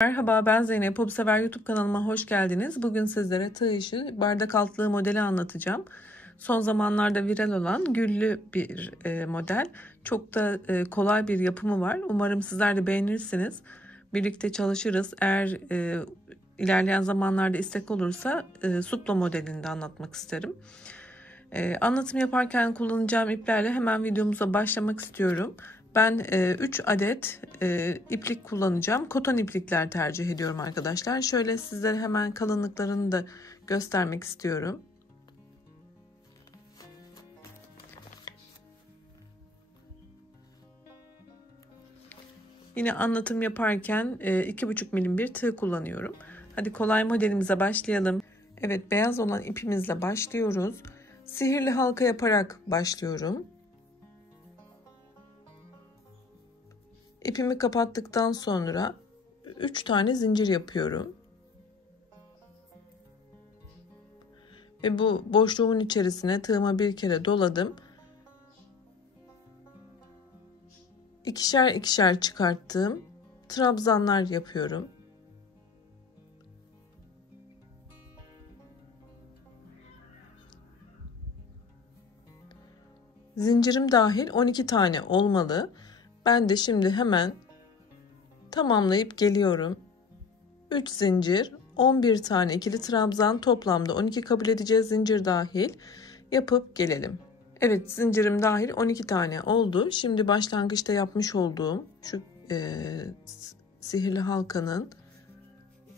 Merhaba, ben Zeynep. Hobsever YouTube kanalıma hoş geldiniz. Bugün sizlere tığ işi bardak altlığı modeli anlatacağım. Son zamanlarda viral olan güllü bir model. Çok da kolay bir yapımı var. Umarım sizler de beğenirsiniz. Birlikte çalışırız. Eğer ilerleyen zamanlarda istek olursa supla modelini de anlatmak isterim. Anlatım yaparken kullanacağım iplerle hemen videomuza başlamak istiyorum. Ben 3 adet iplik kullanacağım. Koton iplikler tercih ediyorum arkadaşlar. Şöyle sizlere hemen kalınlıklarını da göstermek istiyorum. Yine anlatım yaparken 2,5 milim bir tığ kullanıyorum. Hadi kolay modelimize başlayalım. Evet, beyaz olan ipimizle başlıyoruz. Sihirli halka yaparak başlıyorum. İpimi kapattıktan sonra 3 tane zincir yapıyorum. Ve bu boşluğun içerisine tığıma bir kere doladım. İkişer ikişer çıkarttığım trabzanlar yapıyorum. Zincirim dahil 12 tane olmalı. Ben de şimdi hemen tamamlayıp geliyorum. 3 zincir, 11 tane ikili trabzan, toplamda 12 kabul edeceğiz zincir dahil yapıp gelelim. Evet, zincirim dahil 12 tane oldu. Şimdi başlangıçta yapmış olduğum şu sihirli halkanın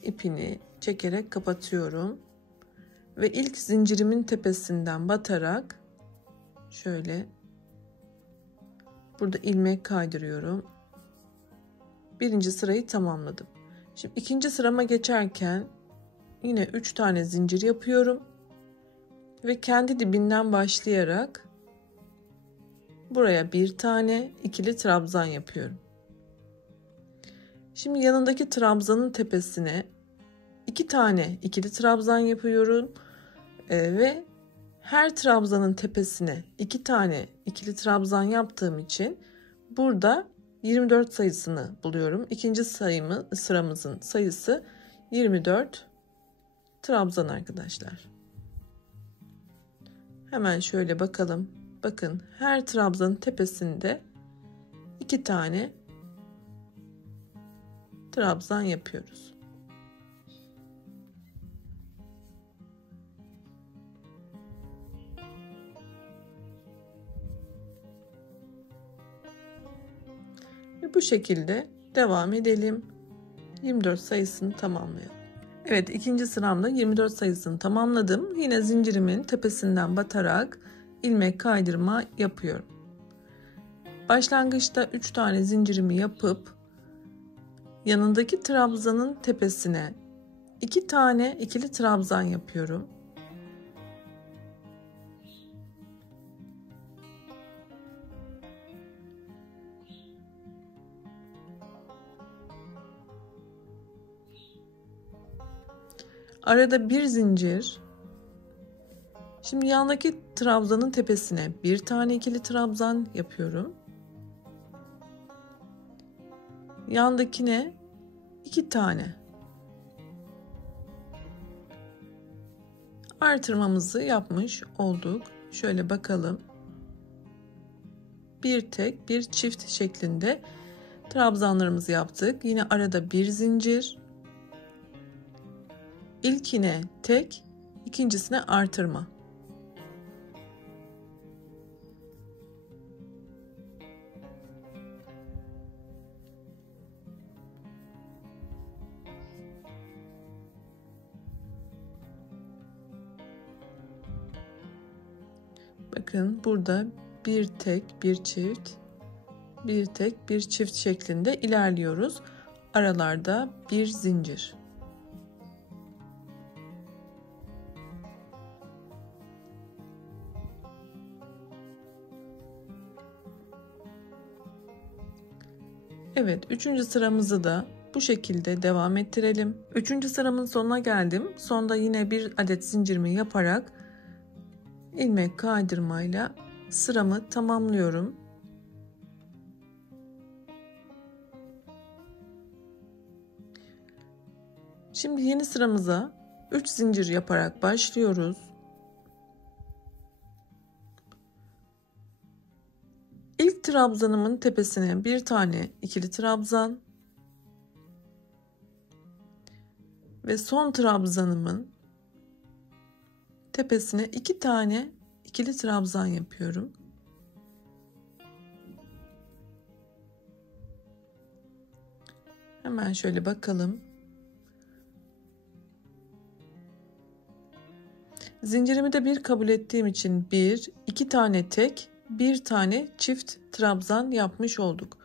ipini çekerek kapatıyorum. Ve ilk zincirimin tepesinden batarak şöyle burada ilmek kaydırıyorum. Birinci sırayı tamamladım. Şimdi ikinci sırama geçerken yine 3 tane zincir yapıyorum. Ve kendi dibinden başlayarak buraya bir tane ikili trabzan yapıyorum. Şimdi yanındaki trabzanın tepesine 2 tane ikili trabzan yapıyorum. Ve her trabzanın tepesine 2 tane ikili trabzan yaptığım için burada 24 sayısını buluyorum. İkinci sıramızın sayısı 24 trabzan arkadaşlar. Hemen şöyle bakalım. Bakın, her trabzanın tepesinde 2 tane trabzan yapıyoruz. Ve bu şekilde devam edelim. 24 sayısını tamamlayalım. Evet, ikinci sıramda 24 sayısını tamamladım. Yine zincirimin tepesinden batarak ilmek kaydırma yapıyorum. Başlangıçta 3 tane zincirimi yapıp yanındaki trabzanın tepesine 2 tane ikili trabzan yapıyorum. Arada bir zincir. Şimdi yandaki trabzanın tepesine bir tane ikili trabzan yapıyorum. Yandakine 2 tane. Artırmamızı yapmış olduk. Şöyle bakalım. Bir tek bir çift şeklinde trabzanlarımızı yaptık. Yine arada bir zincir. İlkine tek, ikincisine artırma. Bakın, burada bir tek bir çift, bir tek bir çift şeklinde ilerliyoruz. Aralarda bir zincir. Evet, 3. sıramızı da bu şekilde devam ettirelim. 3. sıramın sonuna geldim. Sonda yine bir adet zincirimi yaparak ilmek kaydırmayla sıramı tamamlıyorum. Şimdi yeni sıramıza 3 zincir yaparak başlıyoruz. İlk trabzanımın tepesine bir tane ikili trabzan ve son trabzanımın tepesine 2 tane ikili trabzan yapıyorum. Hemen şöyle bakalım. Zincirimi de bir kabul ettiğim için 2 tane tek, bir tane çift trabzan yapmış olduk.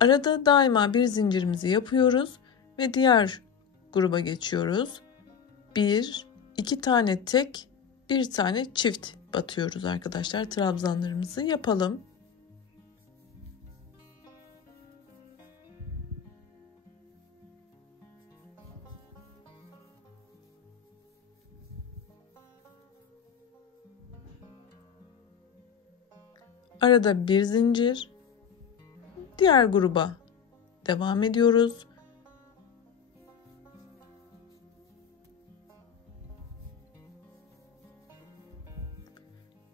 Arada daima bir zincirimizi yapıyoruz ve diğer gruba geçiyoruz. 2 tane tek, bir tane çift batıyoruz arkadaşlar. Trabzanlarımızı yapalım. Arada bir zincir, diğer gruba devam ediyoruz.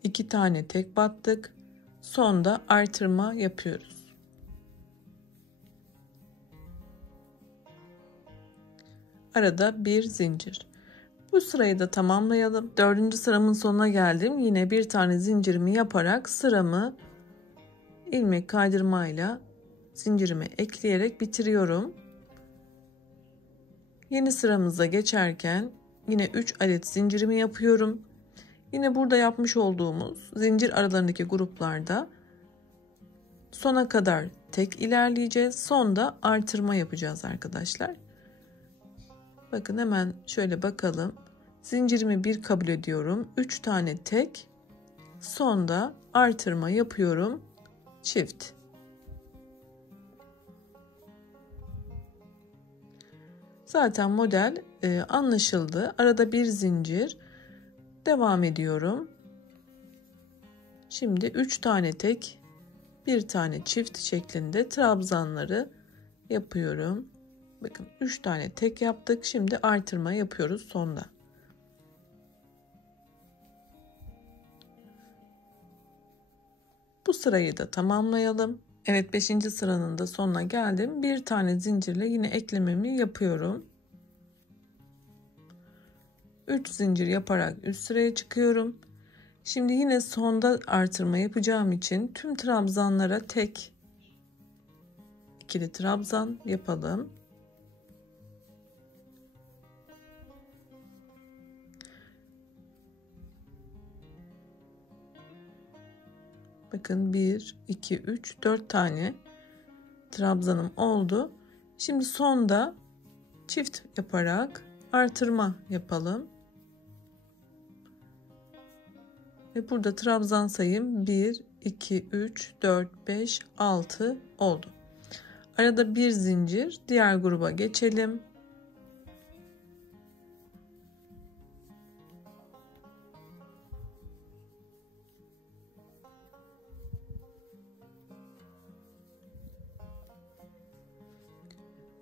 İki tane tek battık. Sonda artırma yapıyoruz. Arada bir zincir. Bu sırayı da tamamlayalım. 4. sıramın sonuna geldim. Yine bir tane zincirimi yaparak sıramı ilmek kaydırmayla zincirime ekleyerek bitiriyorum. Yeni sıramıza geçerken yine 3 adet zincirimi yapıyorum. Yine burada yapmış olduğumuz zincir aralarındaki gruplarda sona kadar tek ilerleyeceğiz. Sonda artırma yapacağız arkadaşlar. Bakın hemen şöyle bakalım. Zincirimi bir kabul ediyorum. 3 tane tek. Sonda artırma yapıyorum. Çift. Zaten model anlaşıldı. Arada bir zincir. Devam ediyorum. Şimdi 3 tane tek, bir tane çift şeklinde trabzanları yapıyorum. Bakın 3 tane tek yaptık. Şimdi artırma yapıyoruz sonda. Bu sırayı da tamamlayalım. Evet, 5. sıranın da sonuna geldim. Bir tane zincirle yine eklememi yapıyorum. 3 zincir yaparak üst sıraya çıkıyorum. Şimdi yine sonda artırma yapacağım için tüm trabzanlara tek ikili trabzan yapalım. Bakın 1, 2, 3, 4 tane trabzanım oldu. Şimdi sonda çift yaparak artırma yapalım. Ve burada trabzan sayım 1, 2, 3, 4, 5, 6 oldu. Arada bir zincir, diğer gruba geçelim.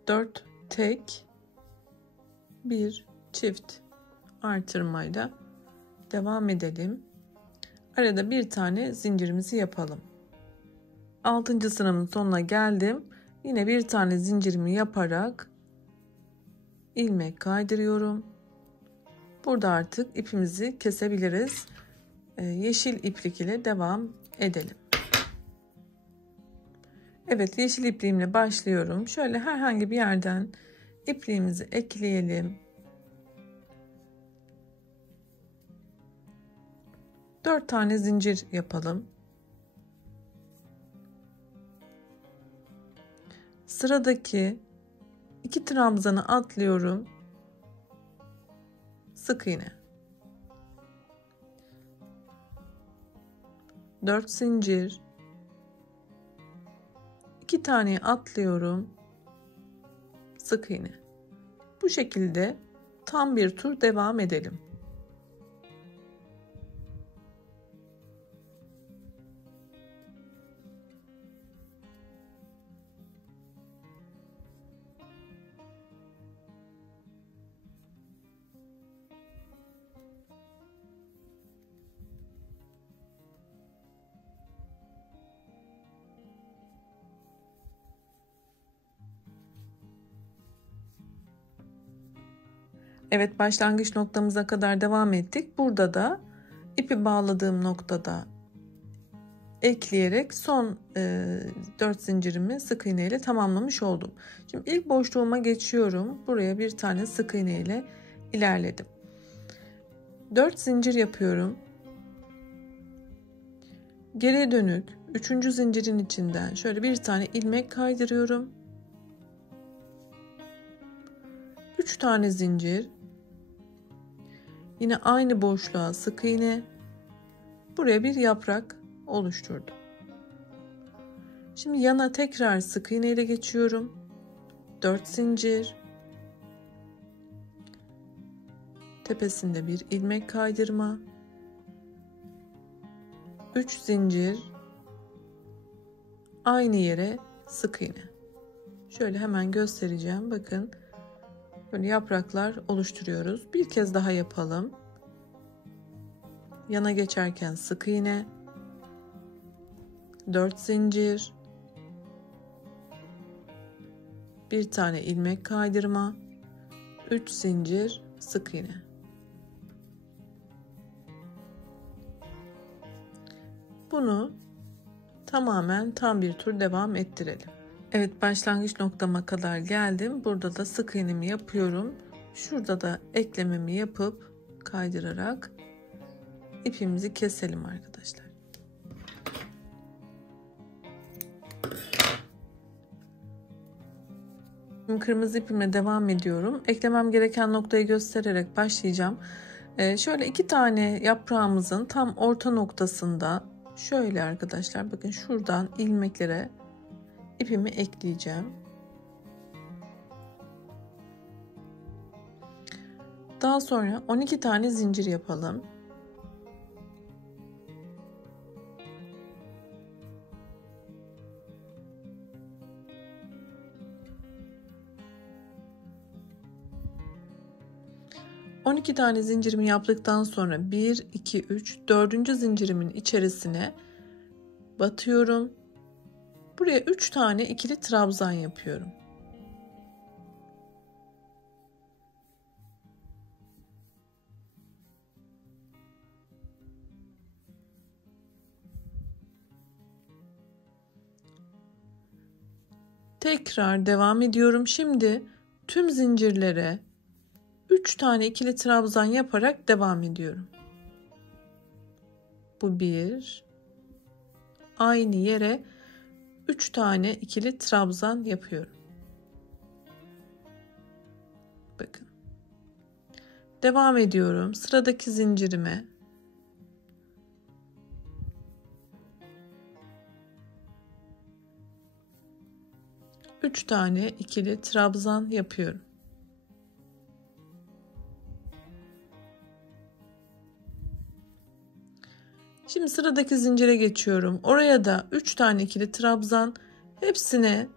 Dört tek, bir çift artırmayla devam edelim. Arada bir tane zincirimizi yapalım. 6. sıramın sonuna geldim. Yine bir tane zincirimi yaparak ilmek kaydırıyorum. Burada artık ipimizi kesebiliriz. Yeşil iplik ile devam edelim. Evet, yeşil ipliğimle başlıyorum. Şöyle herhangi bir yerden ipliğimizi ekleyelim. 4 tane zincir yapalım. Sıradaki 2 trabzanı atlıyorum. Sık iğne. 4 zincir. 2 tane atlıyorum. Sık iğne. Bu şekilde tam bir tur devam edelim. Evet, başlangıç noktamıza kadar devam ettik. Burada da ipi bağladığım noktada ekleyerek son 4 zincirimi sık iğne ile tamamlamış oldum. Şimdi ilk boşluğuma geçiyorum. Buraya bir tane sık iğne ile ilerledim. 4 zincir yapıyorum. Geriye dönük 3. zincirin içinden şöyle bir tane ilmek kaydırıyorum. 3 tane zincir. Yine aynı boşluğa sık iğne. Buraya bir yaprak oluşturdum. Şimdi yana tekrar sık iğne ile geçiyorum. 4 zincir. Tepesinde bir ilmek kaydırma. 3 zincir. Aynı yere sık iğne. Şöyle hemen göstereceğim. Bakın. Böyle yapraklar oluşturuyoruz. Bir kez daha yapalım. Yana geçerken sık iğne. 4 zincir. Bir tane ilmek kaydırma. 3 zincir sık iğne. Bunu tamamen tam bir tur devam ettirelim. Evet, başlangıç noktama kadar geldim. Burada da sık iğnemi yapıyorum. Şurada da eklememi yapıp kaydırarak ipimizi keselim arkadaşlar. Şimdi kırmızı ipimle devam ediyorum. Eklemem gereken noktayı göstererek başlayacağım. Şöyle 2 tane yaprağımızın tam orta noktasında şöyle arkadaşlar, bakın şuradan ilmeklere ipimi ekleyeceğim. Daha sonra 12 tane zincir yapalım. ...12 tane zincirimi yaptıktan sonra 1, 2, 3, 4. zincirimin içerisine batıyorum. Buraya 3 tane ikili trabzan yapıyorum. Tekrar devam ediyorum. Şimdi tüm zincirlere 3 tane ikili trabzan yaparak devam ediyorum. Bu bir. Aynı yere 3 tane ikili trabzan yapıyorum. Bakın. Devam ediyorum. Sıradaki zincirime üç tane ikili trabzan yapıyorum. Şimdi sıradaki zincire geçiyorum. Oraya da 3 tane ikili trabzan, hepsine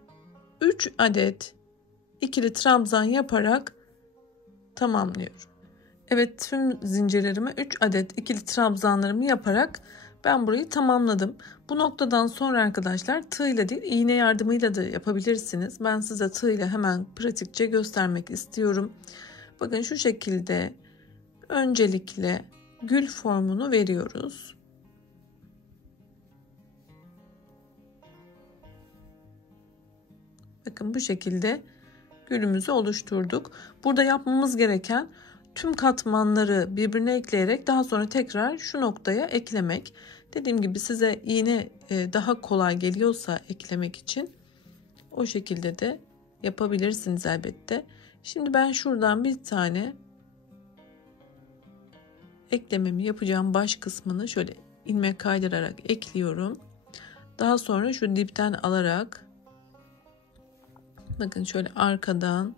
3 adet ikili trabzan yaparak tamamlıyorum. Evet, tüm zincirlerime 3 adet ikili trabzanlarımı yaparak ben burayı tamamladım. Bu noktadan sonra arkadaşlar tığ ile değil, iğne yardımıyla da yapabilirsiniz. Ben size tığ ile hemen pratikçe göstermek istiyorum. Bakın şu şekilde öncelikle gül formunu veriyoruz. Bakın bu şekilde gülümüzü oluşturduk. Burada yapmamız gereken tüm katmanları birbirine ekleyerek daha sonra tekrar şu noktaya eklemek. Dediğim gibi size iğne daha kolay geliyorsa eklemek için o şekilde de yapabilirsiniz elbette. Şimdi ben şuradan bir tane eklememi yapacağım, baş kısmını şöyle ilmek kaydırarak ekliyorum. Daha sonra şu dipten alarak, bakın şöyle arkadan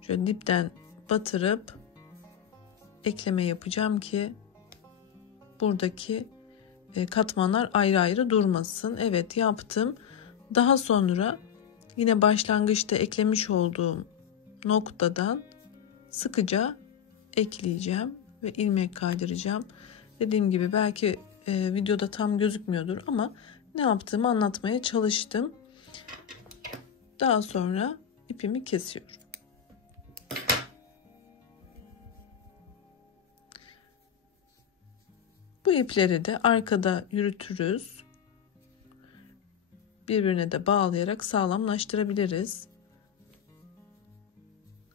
şöyle dipten batırıp ekleme yapacağım ki buradaki katmanlar ayrı ayrı durmasın. Evet, yaptım. Daha sonra yine başlangıçta eklemiş olduğum noktadan sıkıca ekleyeceğim ve ilmek kaydıracağım. Dediğim gibi belki videoda tam gözükmüyordur ama ne yaptığımı anlatmaya çalıştım. Daha sonra ipimi kesiyorum. Bu ipleri de arkada yürütürüz. Birbirine de bağlayarak sağlamlaştırabiliriz.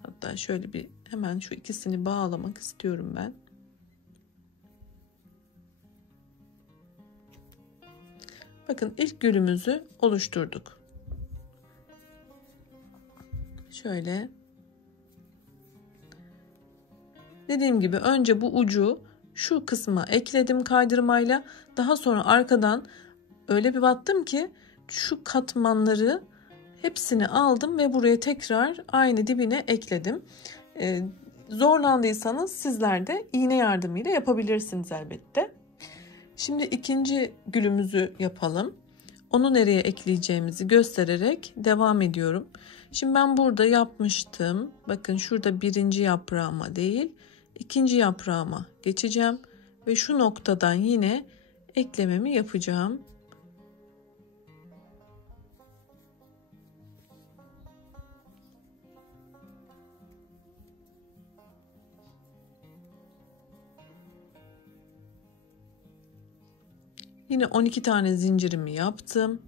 Hatta şöyle bir hemen şu ikisini bağlamak istiyorum ben. Bakın ilk gülümüzü oluşturduk. Şöyle. Dediğim gibi önce bu ucu şu kısma ekledim kaydırmayla. Daha sonra arkadan öyle bir battım ki şu katmanları hepsini aldım ve buraya tekrar aynı dibine ekledim. Zorlandıysanız sizler de iğne yardımıyla yapabilirsiniz elbette. Şimdi ikinci gülümüzü yapalım. Onu nereye ekleyeceğimizi göstererek devam ediyorum. Şimdi ben burada yapmıştım. Bakın şurada birinci yaprağıma değil, ikinci yaprağıma geçeceğim ve şu noktadan yine eklememi yapacağım. Yine 12 tane zincirimi yaptım.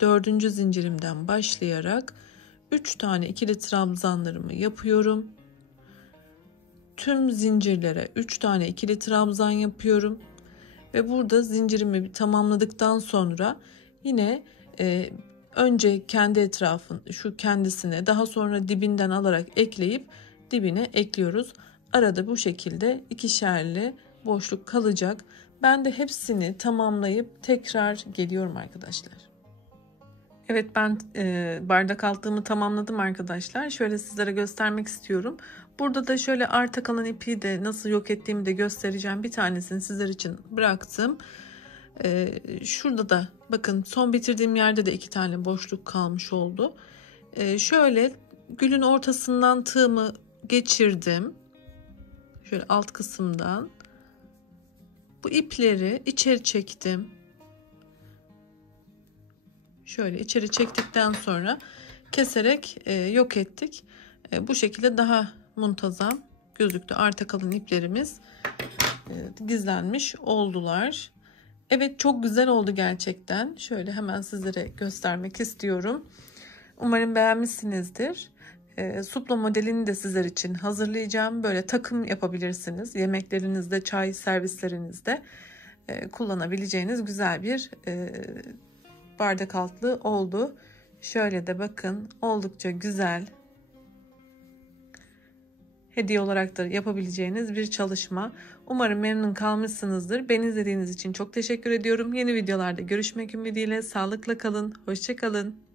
4. zincirimden başlayarak 3 tane ikili trabzanlarımı yapıyorum. Tüm zincirlere 3 tane ikili trabzan yapıyorum. Ve burada zincirimi tamamladıktan sonra yine önce kendi şu kendisine, daha sonra dibinden alarak ekleyip dibine ekliyoruz. Arada bu şekilde ikişerli boşluk kalacak. Ben de hepsini tamamlayıp tekrar geliyorum arkadaşlar. Evet, ben bardak altlığımı tamamladım arkadaşlar. Şöyle sizlere göstermek istiyorum. Burada da şöyle arta kalan ipi de nasıl yok ettiğimi de göstereceğim. Bir tanesini sizler için bıraktım. Şurada da bakın son bitirdiğim yerde de 2 tane boşluk kalmış oldu. Şöyle gülün ortasından tığımı geçirdim. Şöyle alt kısımdan. Bu ipleri içeri çektim. Şöyle içeri çektikten sonra keserek yok ettik. Bu şekilde daha muntazam gözüktü. Arta kalan iplerimiz gizlenmiş oldular. Evet, çok güzel oldu gerçekten. Şöyle hemen sizlere göstermek istiyorum. Umarım beğenmişsinizdir. Supla modelini de sizler için hazırlayacağım. Böyle takım yapabilirsiniz. Yemeklerinizde, çay servislerinizde kullanabileceğiniz güzel bir bardak altlığı oldu. Şöyle de bakın, oldukça güzel. Hediye olarak da yapabileceğiniz bir çalışma. Umarım memnun kalmışsınızdır. Beni izlediğiniz için çok teşekkür ediyorum. Yeni videolarda görüşmek ümidiyle sağlıkla kalın. Hoşça kalın.